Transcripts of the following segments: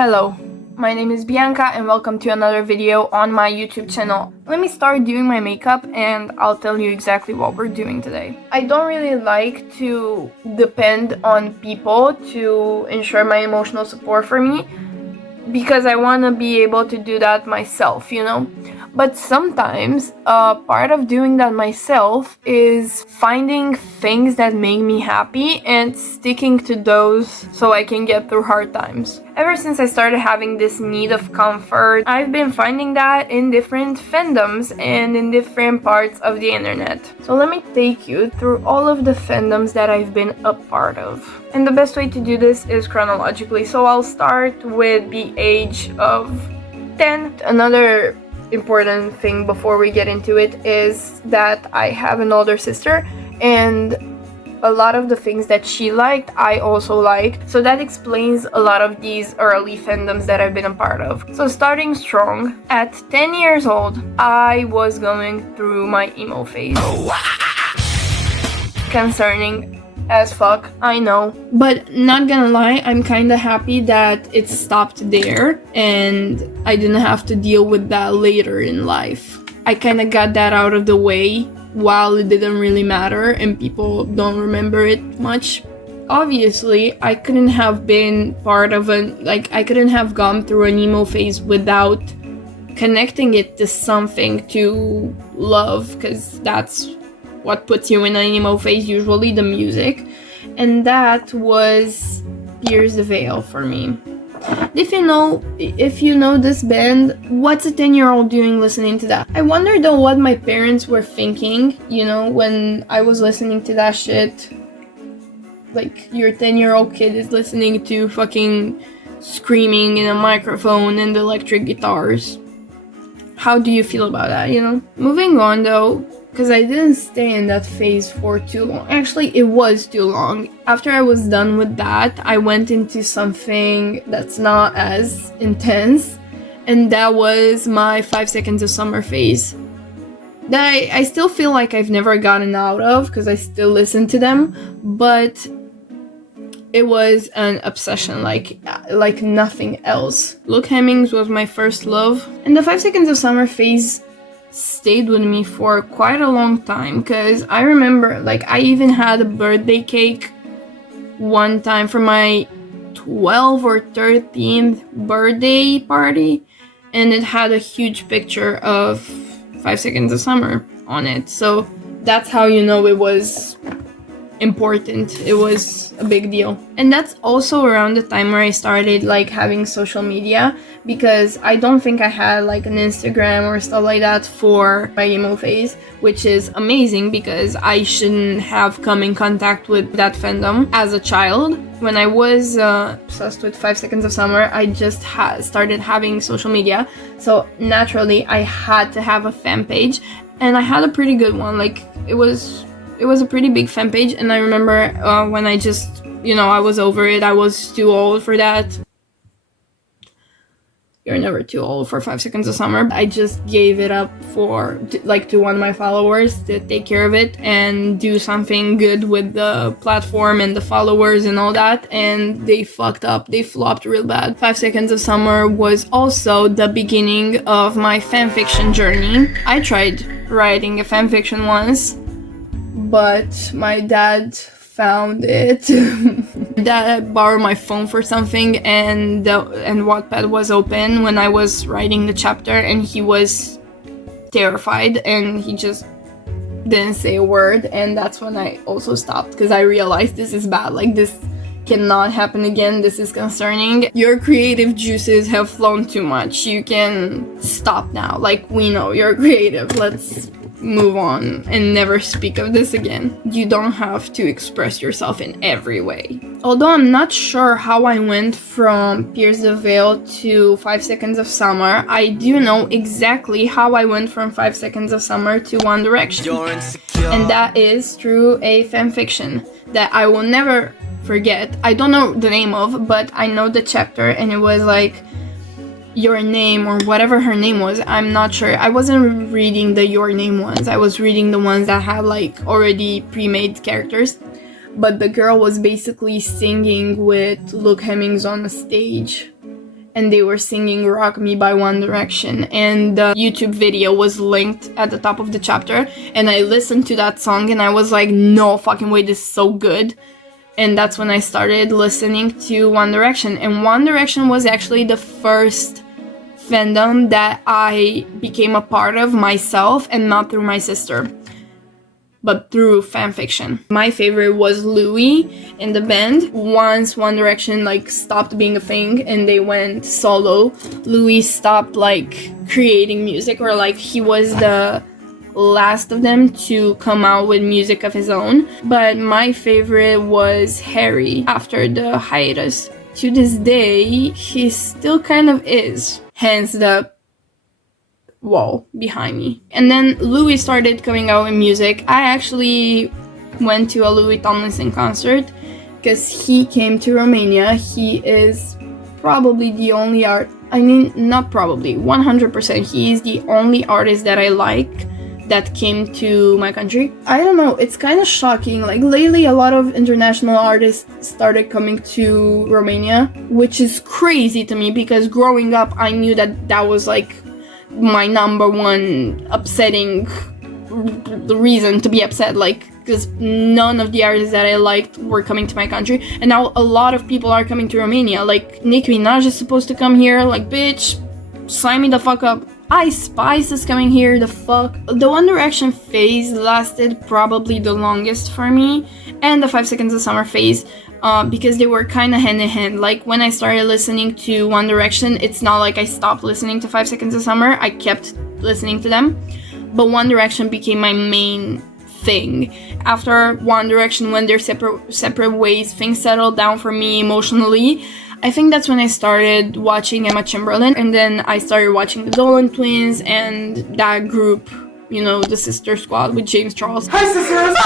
Hello, my name is Bianca and welcome to another video on my YouTube channel. Let me start doing my makeup and I'll tell you exactly what we're doing today. I don't really like to depend on people to ensure my emotional support for me because I want to be able to do that myself, But sometimes part of doing that myself is finding things that make me happy and sticking to those so I can get through hard times. Ever since I started having this need of comfort, I've been finding that in different fandoms and in different parts of the internet. So let me take you through all of the fandoms that I've been a part of. And the best way to do this is chronologically. So I'll start with the age of 10. Another important thing before we get into it is that I have an older sister, and a lot of the things that she liked I also liked, so that explains a lot of these early fandoms that I've been a part of. So starting strong, at 10 years old I was going through my emo phase. Concerning as fuck, I know, but not gonna lie, I'm kinda happy that it stopped there and I didn't have to deal with that later in life. I kinda got that out of the way while it didn't really matter and people don't remember it much. Obviously, I couldn't have been part of I couldn't have gone through an emo phase without connecting it to something to love, because that's what puts you in an emo phase, usually the music, and that was Pierce the Veil for me. If you know this band, what's a 10-year-old doing listening to that? I wonder though what my parents were thinking, when I was listening to that shit. Like, your 10-year-old kid is listening to fucking screaming in a microphone and electric guitars. How do you feel about that, Moving on though, because I didn't stay in that phase for too long. Actually, it was too long. After I was done with that, I went into something that's not as intense, and that was my 5 Seconds of Summer phase. That I still feel like I've never gotten out of, because I still listen to them, but it was an obsession like nothing else. Luke Hemmings was my first love, and the 5 Seconds of Summer phase stayed with me for quite a long time, because I remember I even had a birthday cake one time for my 12th or 13th birthday party, and it had a huge picture of 5 Seconds of Summer on it. So that's how it was important. It was a big deal. And that's also around the time where I started having social media, because I don't think I had an Instagram or stuff like that for my emo phase, which is amazing because I shouldn't have come in contact with that fandom as a child. When I was obsessed with 5 Seconds of Summer, I just started having social media, so naturally I had to have a fan page, and I had a pretty good one. It was a pretty big fan page, and I remember when I just, I was over it. I was too old for that. You're never too old for 5 Seconds of Summer. I just gave it up to one of my followers to take care of it and do something good with the platform and the followers and all that, and they fucked up. They flopped real bad. 5 Seconds of Summer was also the beginning of my fanfiction journey. I tried writing a fanfiction once, but my dad found it. Dad borrowed my phone for something, and Wattpad was open when I was writing the chapter, and he was terrified and he just didn't say a word, and that's when I also stopped, because I realized this is bad. This cannot happen again. This is concerning. Your creative juices have flown too much. You can stop now. We know you're creative. Let's move on and never speak of this again. You don't have to express yourself in every way. Although I'm not sure how I went from Pierce the Veil to 5 Seconds of Summer, I do know exactly how I went from 5 Seconds of Summer to One Direction. And that is through a fanfiction that I will never forget. I don't know the name of, but I know the chapter, and it was Your Name or whatever her name was. I'm not sure. I wasn't reading the Your Name ones. I was reading the ones that had already pre-made characters. But the girl was basically singing with Luke Hemmings on the stage. and they were singing Rock Me by One Direction, and the YouTube video was linked at the top of the chapter, and I listened to that song and I was like, no fucking way, this is so good. And that's when I started listening to One Direction, and One Direction was actually the first fandom that I became a part of myself, and not through my sister, but through fanfiction. My favorite was Louis in the band. Once One Direction like stopped being a thing and they went solo, Louis stopped like creating music, or like he was the last of them to come out with music of his own. But my favorite was Harry after the hiatus. To this day, he still kind of is, hence the wall behind me. And then Louis started coming out with music. I actually went to a Louis Tomlinson concert because he came to Romania. He is probably the only not probably, 100%, he is the only artist that I like that came to my country. I don't know, it's kind of shocking. Like lately, a lot of international artists started coming to Romania, which is crazy to me because growing up, I knew that that was like my number one upsetting reason to be upset, like because none of the artists that I liked were coming to my country, and now a lot of people are coming to Romania. Like Nicki Minaj is supposed to come here, like bitch, sign me the fuck up. Ice Spice is coming here, the fuck. The One Direction phase lasted probably the longest for me, and the 5 Seconds of Summer phase, because they were kind of hand in hand. Like when I started listening to One Direction, it's not like I stopped listening to 5 Seconds of Summer, I kept listening to them, but One Direction became my main thing. After One Direction went their separate ways, things settled down for me emotionally. I think that's when I started watching Emma Chamberlain, and then I started watching the Dolan Twins and that group, you know, the Sister Squad with James Charles. Hi, sisters!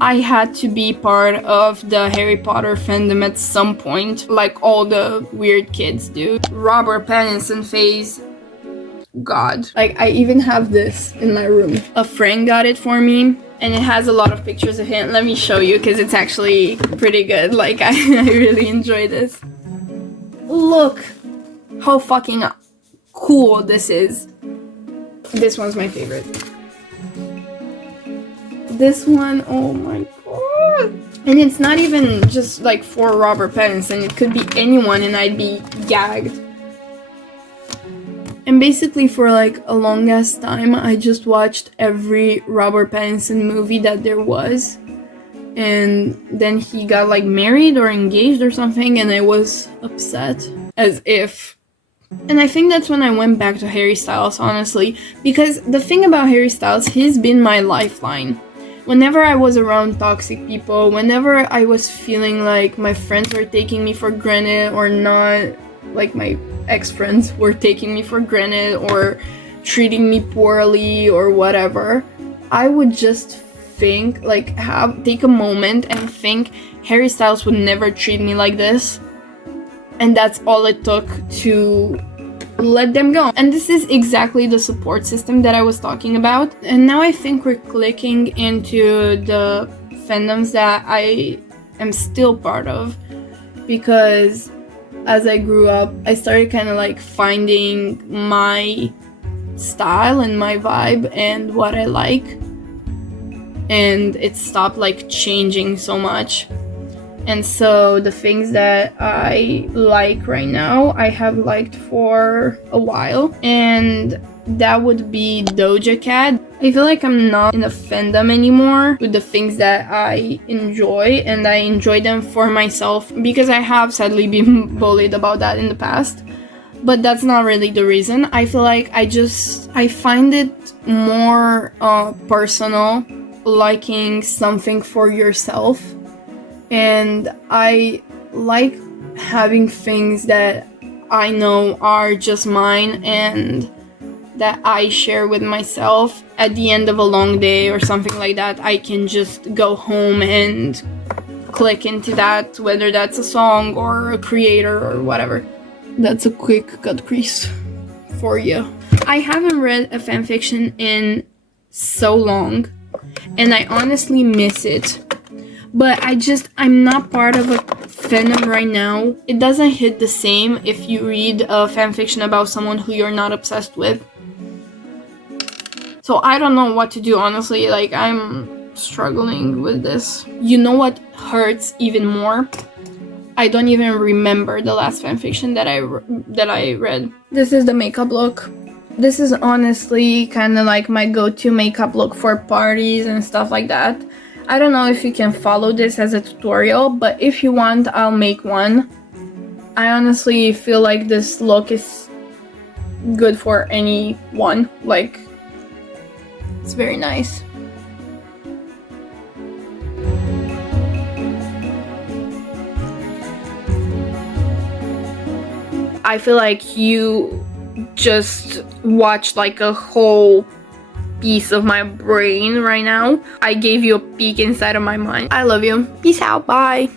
I had to be part of the Harry Potter fandom at some point, like all the weird kids do. Robert Pattinson phase. God. Like, I even have this in my room. A friend got it for me, and it has a lot of pictures of him. Let me show you, because it's actually pretty good. Like, I really enjoy this. Look how fucking cool this is. This one's my favorite. This one, oh my god. And it's not even just like for Robert Pattinson, it could be anyone and I'd be gagged. And basically for like a long ass time, I just watched every Robert Pattinson movie that there was. And then he got like married or engaged or something, and I was upset, as if. And I think that's when I went back to Harry Styles, honestly, because the thing about Harry Styles, he's been my lifeline. Whenever I was around toxic people, whenever I was feeling like my friends were taking me for granted or not, like my ex-friends were taking me for granted or treating me poorly or whatever, I would just think, like, take a moment and think Harry Styles would never treat me like this, and that's all it took to let them go. And this is exactly the support system that I was talking about. And now I think we're clicking into the fandoms that I am still part of, because as I grew up, I started kind of like finding my style and my vibe and what I like, and it stopped like changing so much. And so the things that I like right now, I have liked for a while, and that would be Doja Cat. I feel like I'm not in a fandom anymore with the things that I enjoy, and I enjoy them for myself, because I have sadly been bullied about that in the past. But that's not really the reason. I feel like I find it more personal, liking something for yourself. And I like having things that I know are just mine and that I share with myself. At the end of a long day or something like that, I can just go home and click into that, whether that's a song or a creator or whatever. That's a quick cut crease for you. I haven't read a fanfiction in so long, and I honestly miss it. But I'm not part of a fandom right now, it doesn't hit the same if you read a fanfiction about someone who you're not obsessed with. So I don't know what to do, honestly. Like, I'm struggling with this. You know what hurts even more? I don't even remember the last fanfiction that I read. This is the makeup look. This is honestly kind of like my go-to makeup look for parties and stuff like that. I don't know if you can follow this as a tutorial, but if you want, I'll make one. I honestly feel like this look is good for anyone. Like, it's very nice. I feel like you just watched like a whole piece of my brain right now. I gave you a peek inside of my mind. I love you. Peace out. Bye.